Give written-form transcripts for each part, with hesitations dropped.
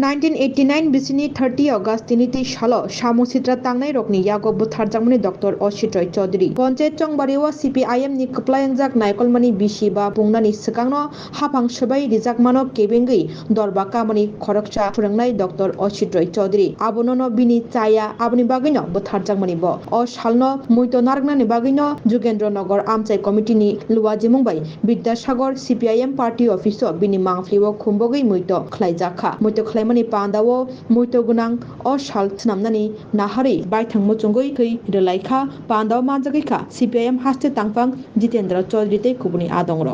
1989 बिसिनि 30 अगस्त तिनिति सालो सामुसित्रा तांनाय रकनि यागो बुथारजांमनि doctor Asit Roy Chaudhary panchayat चंबारिवा CPIM नि कप्लायंजाक नायकलमनि बिसि बा बुंनानि सिगांनो हाफां सबाय रिजाकमानो केबेंगै दरबा कामनि खरकसा फोरोंनाय डॉक्टर असित रॉय चौधरी आबोनो बिनि चाया आबनि बागैनो बुथारजांमनि ब अ सालनो मुइतो नारगनानि बागैनो जुगेन्द्रनगर आमचाय कमिटिनि लुवाजि मुंबाई विद्यासागर CPIM पार्टी अफिसो बिनि मांफ्लिवो खुम्बगै मुइतो खलायजाखा मुइतो खलायमनि पान्दावो मुइतो गुनां अ साल स्नामनानि नाहारै बायथां मुचुंगै थै रलायखा पान्दाव मानजागैखा CPIM हास्ते तांफां जितेंद्र चौधरी ते कुबुनि आदंर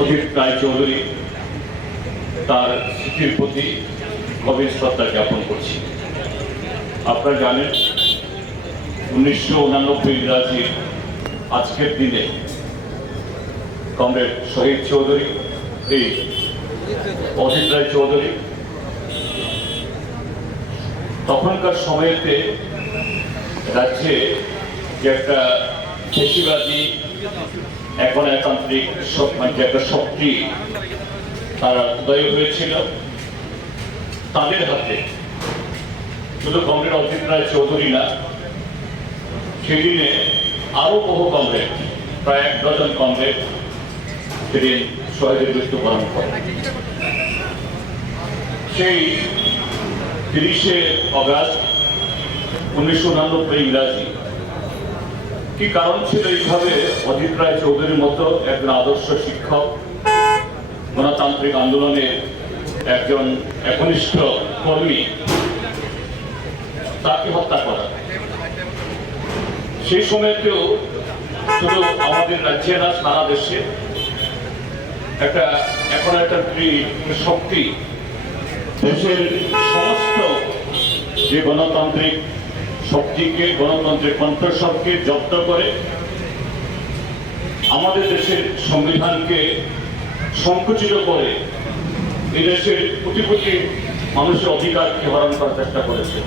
অজিত রায় চৌধুরী তার স্মৃতির প্রতি গভীর শ্রদ্ধা জ্ঞাপন করছি। আপনারা জানেন 1989 ইংরাজির আজকের দিনে কমরেড শহীদ চৌধুরী এই অজিত রায় চৌধুরী তখনকার সময়েতে রাজ্যে যে একটা ফেসিবাদী এখন একান্ত্রিক একটা শক্তি তারা উদয় হয়েছিল, তাদের হাতে শুধু কমরেড অজিত রায় চৌধুরী না, সেদিনে আরো বহু কমরেড, প্রায় 1 ডজন কমরেড সেদিন শহীদের মৃত্যুবরণ করে। সেই 30 অগস্ট 1989 ইংরাজি কি কারণ ছিল এইভাবে অজিত রায় চৌধুরীর মতো একজন আদর্শ শিক্ষক, গণতান্ত্রিক আন্দোলনের একজন একনিষ্ঠ কর্মী, তাকে হত্যা করা? সেই সময়তেও শুধু আমাদের রাজ্যে না, সারা দেশে এখন একটা শক্তি দেশের সমস্ত যে গণতান্ত্রিক শক্তিকে, গণতন্ত্রের কণ্ঠস্বরকে জব্দ করে আমাদের দেশের সংবিধানকে সংকুচিত করে এই দেশের কোটি কোটি মানুষের অধিকারকে হরণ করার চেষ্টা করেছে।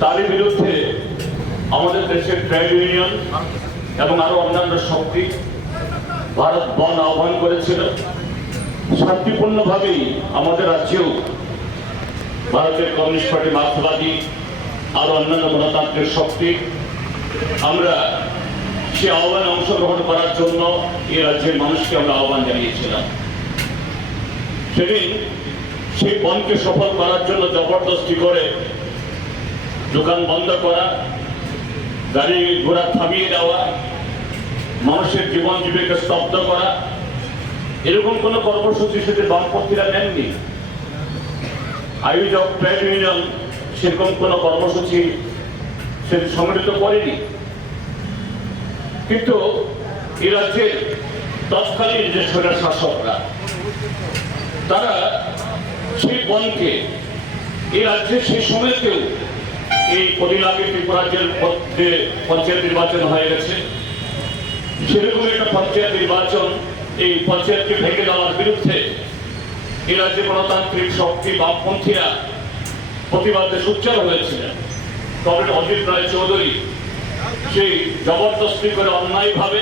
তারই বিরুদ্ধে আমাদের দেশের ট্রেড ইউনিয়ন এবং আরো অন্যান্য শক্তি ভারত বন আহ্বান করেছিল। শান্তিপূর্ণভাবেই আমাদের রাজ্যেও ভারতের কমিউনিস্ট পার্টি, মার্ক্সবাদী, আরো অন্যান্য গণতান্ত্রিক শক্তি আমরা সে আহ্বানে অংশগ্রহণ করার জন্য এই রাজ্যের মানুষকে আমরা আহ্বান জানিয়েছিলাম। সেদিন সেই বনকে সফল করার জন্য জবরদস্তি করে দোকান বন্ধ করা, গাড়ি ঘোড়া থামিয়ে দেওয়া, মানুষের জীবন জীবিকা স্তব্ধ করা, এরকম কোন কর্মসূচি সেদিন বামপন্থীরা নেননি। আয়োজক ট্রেড ইউনিয়ন সেরকম কোন কর্মসূচি সেদিন সংগঠিত করেনি। কিন্তু এই রাজ্যের তৎকালীন যে স্বৈরাচার শাসকরা, তারা সেই বনকে এই রাজ্যে সেই সময়তেও এই কদিনাকে ত্রিপুরা যে পঞ্চায়েত নির্বাচন হয়ে গেছে, সেরকম একটা পঞ্চায়েত নির্বাচন, এই পঞ্চায়েতকে ভেঙে দেওয়ার বিরুদ্ধে এই রাজ্যে গণতান্ত্রিক শক্তি বামপন্থীরা প্রতিবাদে সোচ্চার হয়েছিলেন। কমরেড অজিত রায় চৌধুরী সেই জবরদস্তি করে অন্যায়ভাবে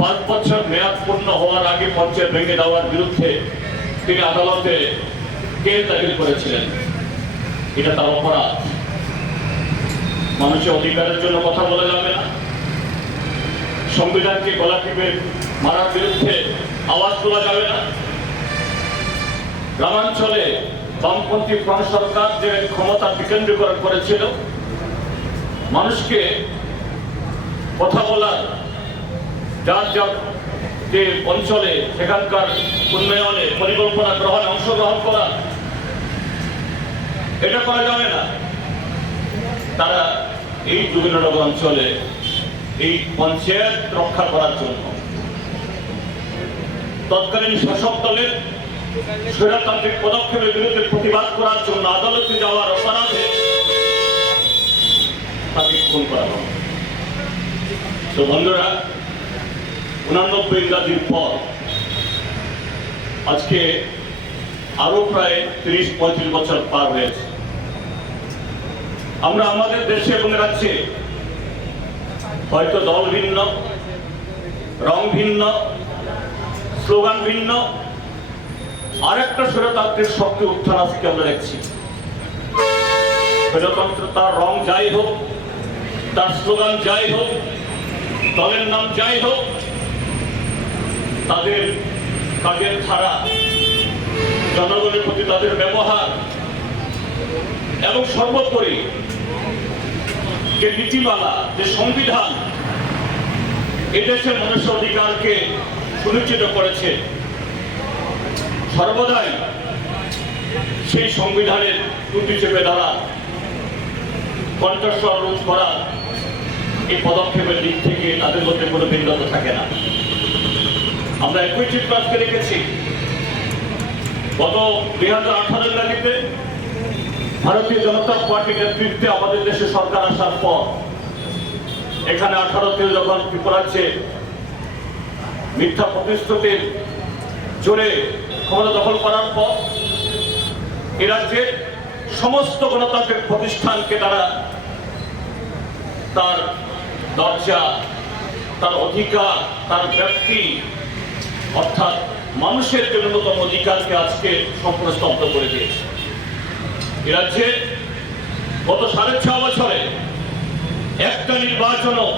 5 বছর মেয়াদ পূর্ণ হওয়ার আগে পঞ্চায়েত ভেঙে দেওয়ার বিরুদ্ধে তিনি আদালতে কেস দাখিল করেছিলেন। এটা তার অপরাধ। মানুষের অধিকারের জন্য কথা বলা যাবে না, সংবিধানকে গলা টিপে মারার বিরুদ্ধে আওয়াজ তোলা যাবে না। গ্রামাঞ্চলে বামপন্থী ফ্রন্ট সরকার যে ক্ষমতা বিকেন্দ্রীকরণ করেছিল, মানুষকে কথা বলার, যার যার যে অঞ্চলে সেখানকার উন্নয়নে পরিকল্পনা গ্রহণে অংশগ্রহণ করা, এটা করা যাবে না। তারা এই যোগীনগর অঞ্চলে এই পঞ্চায়েত রক্ষা করার জন্য তৎকালীন শাসক দলের স্বৈরতান্ত্রিক পদক্ষেপের বিরুদ্ধে প্রতিবাদ করার জন্য আদালতে যাওয়ার অপরাধে তাকে খুন করা হয়। তো বন্ধুরা, 89 ইংরাজির পর আজকে আরো প্রায় 30-35 বছর পার হয়েছে। আমরা আমাদের দেশে এবং রাজ্যে হয়তো দল ভিন্ন, রং ভিন্ন, স্লোগান ভিন্ন, আরেকটা স্বৈরতান্ত্রিক শক্তি উত্থান আজকে আমরা দেখছি। স্বৈরতন্ত্র তার রং যাই হোক, তার স্লোগান যাই হোক, দলের নাম যাই হোক, তাদের কাজের ধারা, জনগণের প্রতি তাদের ব্যবহার এবং সর্বোপরি যে নীতিমালা, যে সংবিধান এদেশের মানুষের অধিকারকে সুনিশ্চিত করেছে, সর্বদাই সেই সংবিধানের ত্রুটি চেপে ধরা, কণ্ঠস্বর রোধ করা, এই পদক্ষেপের দিক থেকে তাদের মধ্যে কোনো ভিন্নতা থাকে না। আমরা একই চিত্র আজকে রেখেছি। গত 2018 ইংরাজিতে ভারতীয় জনতা পার্টির নেতৃত্বে আমাদের দেশে সরকার আসার পর এখানে 18 যখন ত্রিপুরাজ্যে মিথ্যা প্রতিশ্রুতির জোরে ক্ষমতা দখল করার পর এ রাজ্যের সমস্ত গণতান্ত্রিক প্রতিষ্ঠানকে তারা তার দরজা, তার অধিকার, তার ব্যক্তি অর্থাৎ মানুষের যে ন্যূনতম অধিকারকে আজকে সম্পূর্ণ স্তব্ধ করে দিয়েছে। এ রাজ্যে গত 6.5 বছরে একটা নির্বাচনও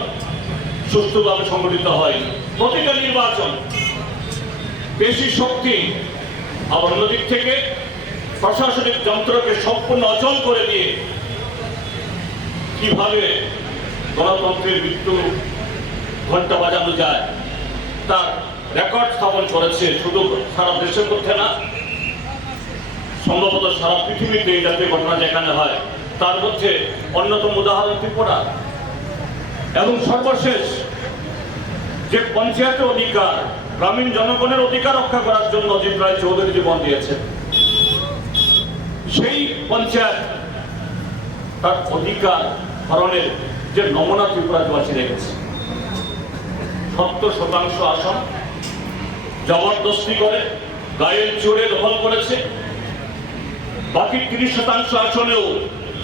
সুষ্ঠুভাবে সংগঠিত হয়নি। প্রতিটা নির্বাচন বেশি শক্তি, আবার অন্যদিক থেকে প্রশাসনিক যন্ত্রকে সম্পূর্ণ অচল করে দিয়ে কিভাবে গণতন্ত্রের মৃত্যু ঘন্টা বাজানো যায় তার রেকর্ড স্থাপন করেছে। শুধু সারা দেশের মধ্যে না, সম্ভবত সারা পৃথিবীতে এই জাতীয় ঘটনা যেখানে হয় তার মধ্যে অন্যতম উদাহরণ ত্রিপুরা। এবং সর্বশেষ যে পঞ্চায়েতের অধিকার, গ্রামীণ জনগণের অধিকার রক্ষা করার জন্য অজিত রায় চৌধুরী জীবন দিয়েছেন, সেই পঞ্চায়েত তার অধিকার হরণের যে নমুনা ত্রিপুরাবাসী রেখেছে। 70% আসন জবরদস্তি করে গায়ের জোরে দখল করেছে। বাকি 30% আসনেও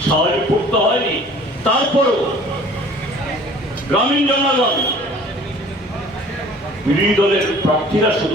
স্বাভাবিকভুক্ত হয়নি। তারপরেও গ্রামীণ জনগণ, বিরোধী দলের প্রার্থীরা শুধু